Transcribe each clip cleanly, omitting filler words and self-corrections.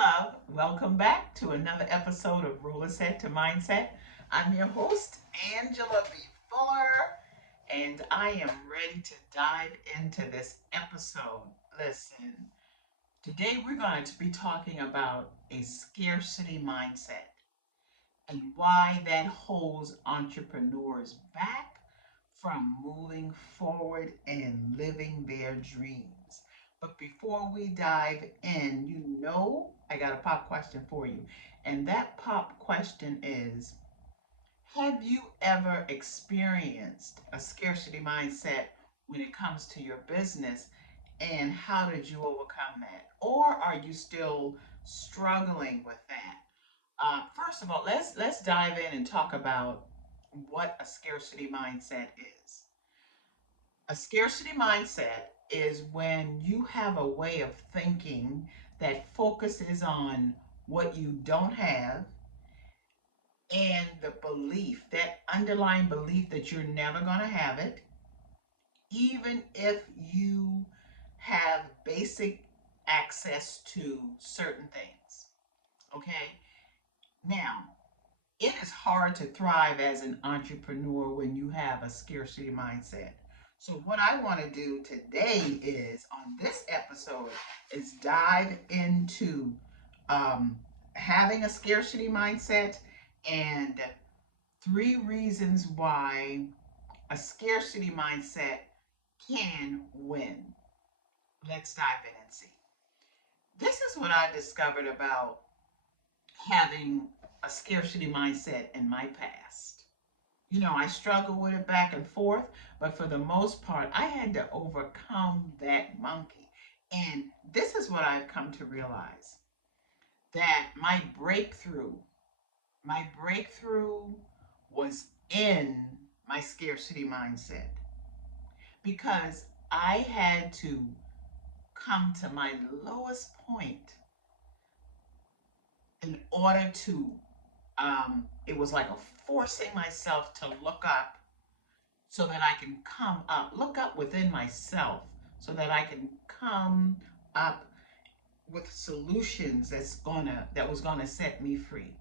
love. Welcome back to another episode of Rollerset to Mindset. I'm your host, Angela B. Fuller, and I am ready to dive into this episode. Listen, today we're going to be talking about a scarcity mindset and why that holds entrepreneurs back from moving forward and living their dreams. But before we dive in, I got a pop question for you. And that pop question is, have you ever experienced a scarcity mindset when it comes to your business? And how did you overcome that? Or are you still struggling with that? First of all, let's dive in and talk about what a scarcity mindset is. A scarcity mindset is when you have a way of thinking that focuses on what you don't have and the belief, that underlying belief that you're never going to have it, even if you have basic access to certain things. Okay? Now, it is hard to thrive as an entrepreneur when you have a scarcity mindset. So, what I want to do today is on this episode is dive into um, having a scarcity mindset and three reasons why a scarcity mindset can win. Let's dive in and see. This is what I discovered about having a scarcity mindset in my past. I struggled with it back and forth, but for the most part, I had to overcome that monkey. And this is what I've come to realize that my breakthrough was in my scarcity mindset because I had to come to my lowest point in order to it was like a forcing myself to look up so that I can come up, look up within myself so that I can come up with solutions that was gonna set me free.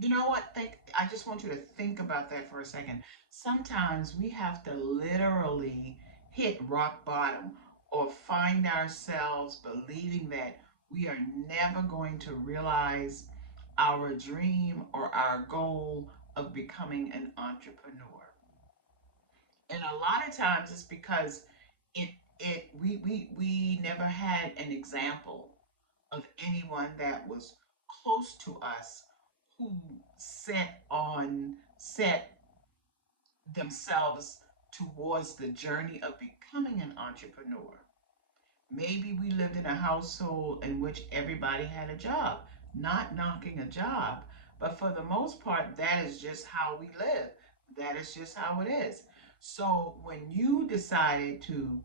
You know what? I just want you to think about that for a second. Sometimes we have to literally hit rock bottom or find ourselves believing that we are never going to realize our dream or our goal of becoming an entrepreneur. And a lot of times it's because we never had an example of anyone that was close to us who set themselves towards the journey of becoming an entrepreneur. Maybe we lived in a household in which everybody had a job, not knocking a job, but for the most part, that is just how we live. That is just how it is. So when you decided to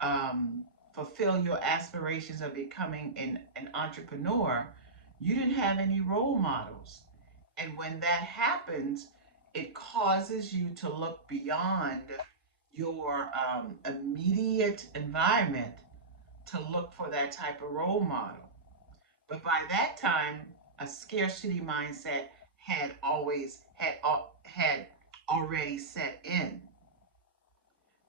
um, fulfill your aspirations of becoming an entrepreneur, you didn't have any role models. And when that happens, it causes you to look beyond your immediate environment to look for that type of role model. But by that time, a scarcity mindset had already set in.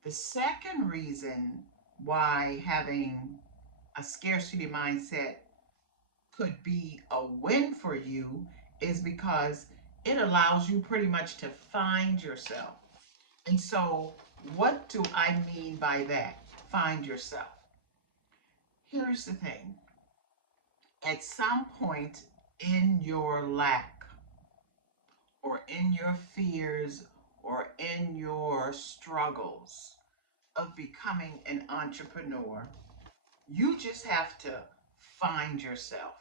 The second reason why having a scarcity mindset could be a win for you is because it allows you pretty much to find yourself. And so, what do I mean by that? Find yourself. Here's the thing, at some point in your lack, or in your fears, or in your struggles of becoming an entrepreneur, you just have to find yourself.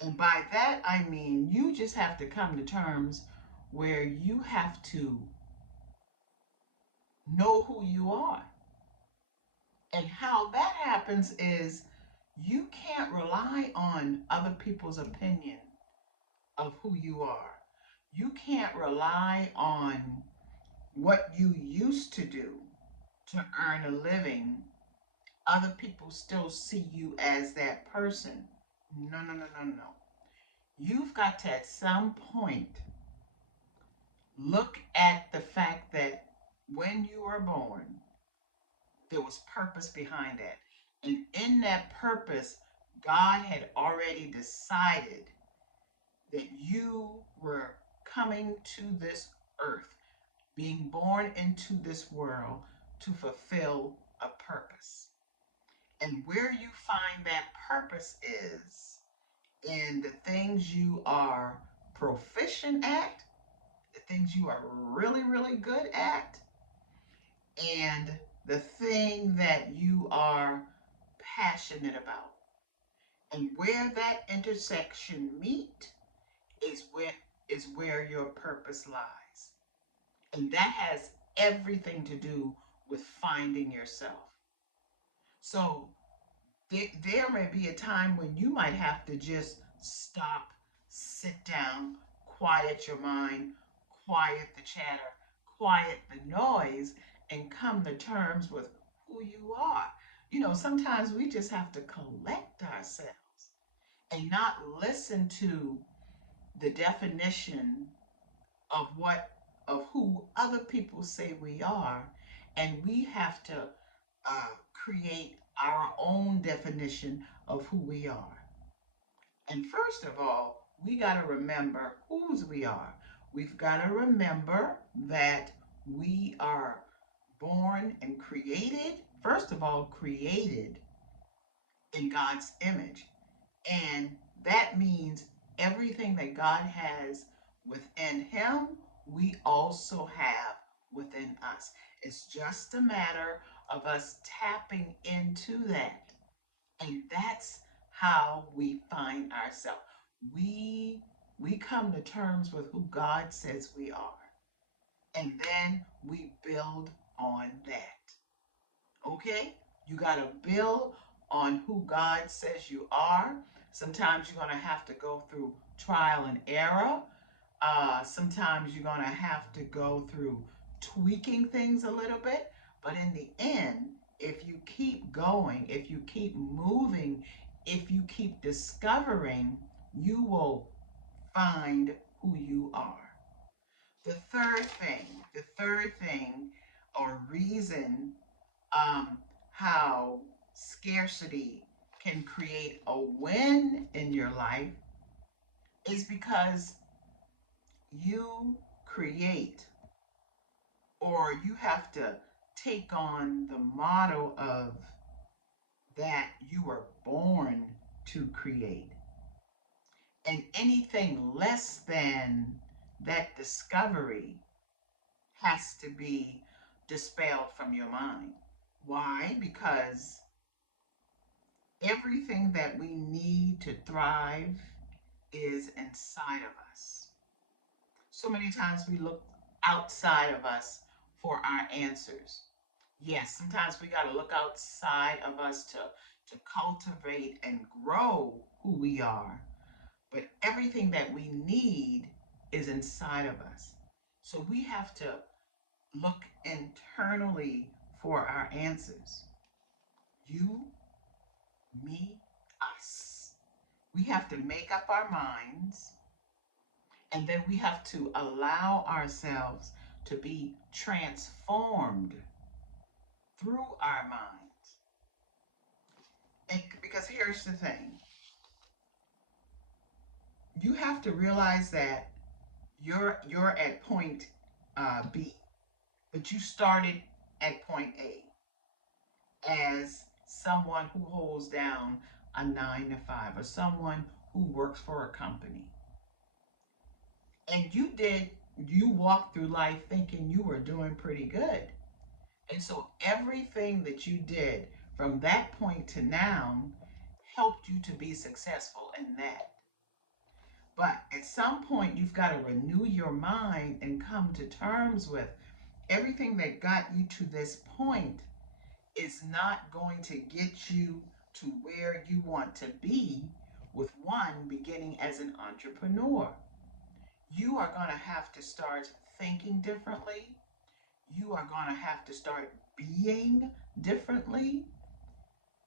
And by that, I mean you just have to come to terms where you have to know who you are. And how that happens is you can't rely on other people's opinion of who you are. You can't rely on what you used to do to earn a living other people still see you as that person. No, no, no, no, no. You've got to, at some point, look at the fact that when you were born, there was purpose behind that. And in that purpose, God had already decided that you were coming to this earth, being born into this world to fulfill a purpose. And where you find that purpose is in the things you are proficient at, the things you are really, really good at, and the thing that you are passionate about. And where that intersection meet is where your purpose lies. And that has everything to do with finding yourself. So there may be a time when you might have to just stop, sit down, quiet your mind, quiet the chatter, quiet the noise, and come to terms with who you are. Sometimes we just have to collect ourselves and not listen to the definition of what of who other people say we are, and we have to create our own definition of who we are. And first of all, we got to remember whose we are. We've got to remember that we are born and created, first of all, created in God's image. And that means everything that God has within Him, we also have within us. It's just a matter of us tapping into that. And that's how we find ourselves. We we come to terms with who God says we are. And then we build on that. Okay? You got to build on who God says you are. Sometimes you're going to have to go through trial and error. Sometimes you're going to have to go through tweaking things a little bit. But in the end, if you keep going, if you keep moving, if you keep discovering, you will find who you are. The third thing or reason how scarcity can create a win in your life is because you create, or you have to take on the motto of that you were born to create. And anything less than that discovery has to be dispelled from your mind. Why? Because everything that we need to thrive is inside of us. So many times we look outside of us for our answers. Yes, sometimes we got to look outside of us to cultivate and grow who we are. But everything that we need is inside of us. So we have to look internally for our answers. You, me, us. We have to make up our minds, and then we have to allow ourselves to be transformed through our minds. And because here's the thing, you have to realize that you're at point B, but you started at point A as someone who holds down a 9 to 5 or someone who works for a company. And you walked through life thinking you were doing pretty good. And so everything that you did from that point to now helped you to be successful in that. But at some point, you've got to renew your mind and come to terms with everything that got you to this point is not going to get you to where you want to be with one beginning as an entrepreneur. You are going to have to start thinking differently. You are going to have to start being differently.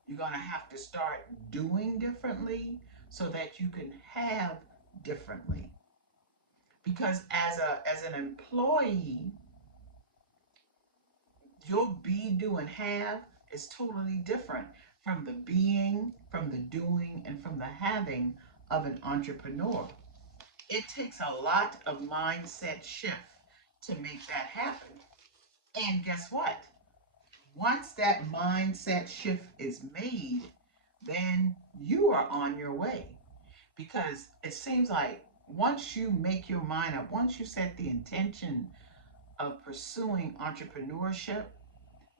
You're going to have to start doing differently so that you can have differently. Because as an employee, your be, do, and have is totally different from the being, from the doing, and from the having of an entrepreneur. It takes a lot of mindset shift to make that happen. And guess what? Once that mindset shift is made, then you are on your way. Because it seems like once you make your mind up, once you set the intention of pursuing entrepreneurship,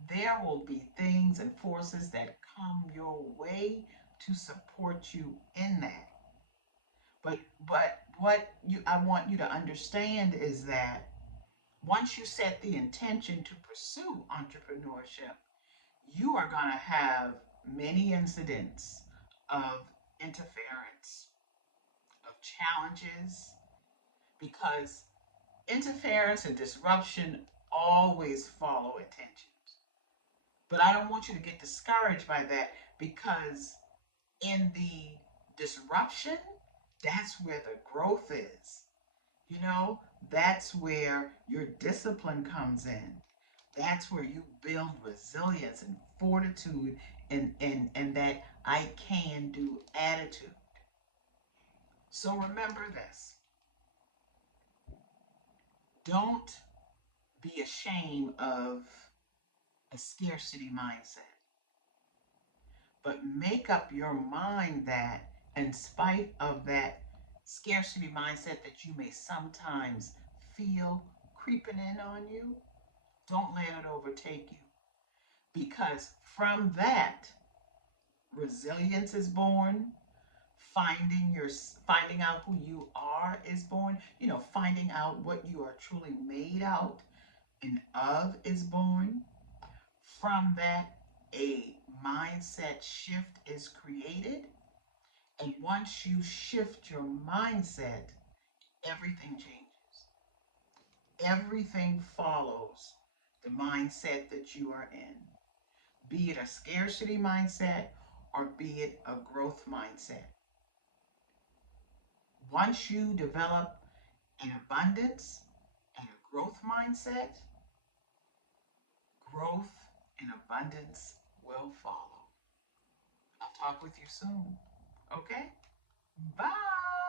there will be things and forces that come your way to support you in that. But what you I want you to understand is that once you set the intention to pursue entrepreneurship, you are going to have many incidents of interference, of challenges, because interference and disruption always follow intentions. But I don't want you to get discouraged by that, because in the disruption, that's where the growth is. You know, that's where your discipline comes in. That's where you build resilience and fortitude and that I can do attitude. So remember this: don't be ashamed of a scarcity mindset, but make up your mind that, in spite of that scarcity mindset that you may sometimes feel creeping in on you, don't let it overtake you. Because from that, resilience is born, finding out who you are is born, finding out what you are truly made out and of is born. From that, a mindset shift is created. And once you shift your mindset, everything changes. Everything follows the mindset that you are in, be it a scarcity mindset or be it a growth mindset. Once you develop an abundance and a growth mindset, growth and abundance will follow. I'll talk with you soon. Okay? Bye.